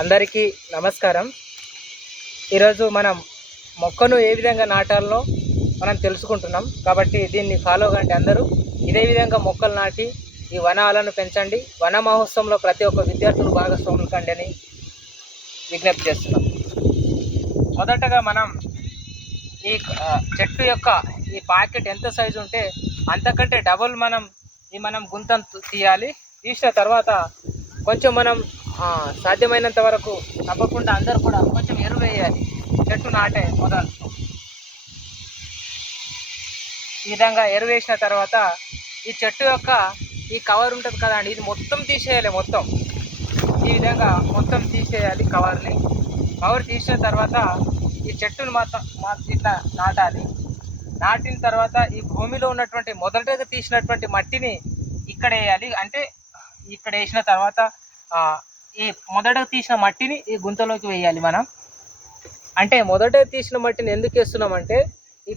అందరికీ నమస్కారం. ఈరోజు మనం మొక్కను ఏ విధంగా నాటాలో మనం తెలుసుకుంటున్నాం. కాబట్టి దీన్ని ఫాలో కండి అందరూ. ఇదే విధంగా మొక్కలు నాటి ఈ వనాలను పెంచండి. వన మహోత్సవంలో ప్రతి ఒక్క విద్యార్థులు భాగస్వాములు కండి అని విజ్ఞప్తి చేస్తున్నాం. మొదటగా మనం ఈ చెట్టు యొక్క ఈ పాకెట్ ఎంత సైజు ఉంటే అంతకంటే డబుల్ మనం గుంతను తీయాలి. తీసిన తర్వాత కొంచెం మనం సాధ్యమైనంత వరకు తప్పకుండా అందరూ కూడా కొంచెం ఎరువు వేయాలి. చెట్టు నాటే మొదలు ఈ విధంగా ఎరువు వేసిన తర్వాత ఈ చెట్టు యొక్క ఈ కవర్ ఉంటుంది కదండి, ఇది మొత్తం తీసేయాలి. మొత్తం ఈ విధంగా మొత్తం తీసేయాలి కవర్ తీసిన తర్వాత ఈ చెట్టును మాత్రం ఇట్లా నాటాలి. నాటిన తర్వాత ఈ భూమిలో ఉన్నటువంటి మొదటగా తీసినటువంటి మట్టిని ఇక్కడ వేయాలి. అంటే ఇక్కడ వేసిన తర్వాత ఈ మొదటగా తీసిన మట్టిని ఈ గుంతలోకి వేయాలి. మనం అంటే మొదటగా తీసిన మట్టిని ఎందుకు వేస్తున్నామంటే ఈ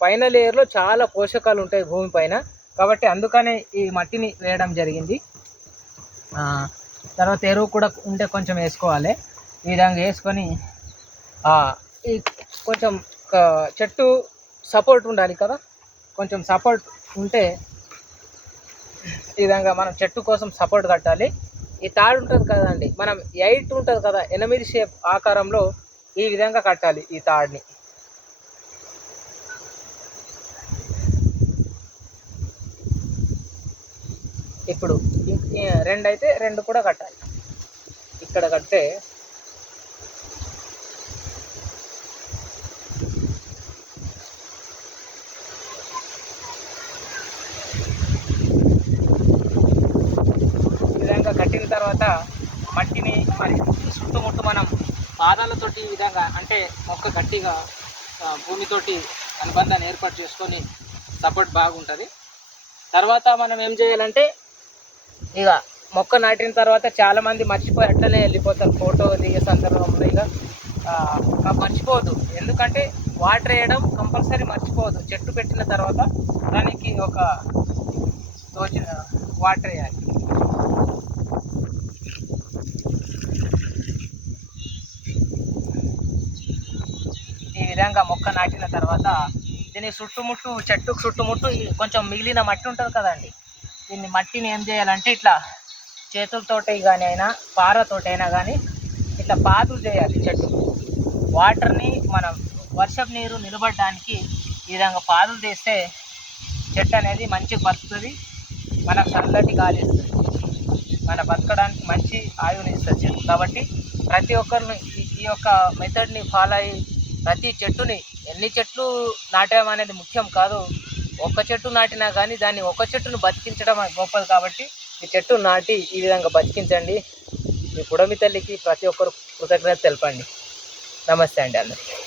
పైన లేయర్లో చాలా పోషకాలు ఉంటాయి భూమి పైన, కాబట్టి అందుకనే ఈ మట్టిని వేయడం జరిగింది. తర్వాత ఎరువు కూడా ఉంటే కొంచెం వేసుకోవాలి. ఈ విధంగా వేసుకొని ఈ కొంచెం చెట్టు సపోర్ట్ ఉండాలి కదా, కొంచెం సపోర్ట్ ఉంటే ఈ విధంగా మనం చెట్టు కోసం సపోర్ట్ కట్టాలి. ఈ తాడు ఉంటుంది కదండి, మనం 8 ఉంటుంది కదా, 8 షేప్ ఆకారంలో ఈ విధంగా కట్టాలి ఈ తాడుని. ఇప్పుడు 2 అయితే 2 కూడా కట్టాలి. ఇక్కడ కడితే కట్టిన తర్వాత మట్టిని మరి చుట్టుముట్టు మనం పాదాలతోటి ఈ విధంగా అంటే మొక్క గట్టిగా భూమితోటి అనుబంధాన్ని ఏర్పాటు చేసుకొని సపోర్ట్ బాగుంటుంది. తర్వాత మనం ఏం చేయాలంటే ఇక మొక్క నాటిన తర్వాత చాలామంది మర్చిపోయి అట్లనే వెళ్ళిపోతారు ఫోటో దిగే సందర్భంలో. ఇక మర్చిపోవద్దు, ఎందుకంటే వాటర్ వేయడం కంపల్సరీ మర్చిపోవద్దు. చెట్టు పెట్టిన తర్వాత దానికి ఒక తోచిన వాటర్ వేయాలి. ఈ విధంగా మొక్క నాటిన తర్వాత దీని చెట్టుకు చుట్టుముట్టు కొంచెం మిగిలిన మట్టి ఉంటుంది కదండి, దీన్ని మట్టిని ఏం చేయాలంటే ఇట్లా చేతులతోటి కానీ అయినా పారతోటైనా కానీ ఇట్లా పాదులు చేయాలి. చెట్టు వాటర్ని మనం వర్షపు నీరు నిలబడడానికి ఈ విధంగా పాదులు చేస్తే చెట్టు అనేది మంచిగా బతుకుతుంది, మనకు చల్లటి గాలి ఇస్తుంది, మన బతకడానికి మంచి ఆయువుని ఇస్తుంది చెట్టు. కాబట్టి ప్రతి ఒక్కరిని ఈ యొక్క మెథడ్ని ఫాలో అయ్యి ప్రతి చెట్టుని ఎన్ని చెట్లు నాటామనేది ముఖ్యం కాదు, ఒక్క చెట్టు నాటినా కానీ దాన్ని ఒక చెట్టును బతికించడం గొప్పది. కాబట్టి ఈ చెట్టు నాటి ఈ విధంగా బతికించండి. ఈ పుడమి తల్లికి ప్రతి ఒక్కరు కృతజ్ఞత తెలపండి. నమస్తే అండి అందరికీ.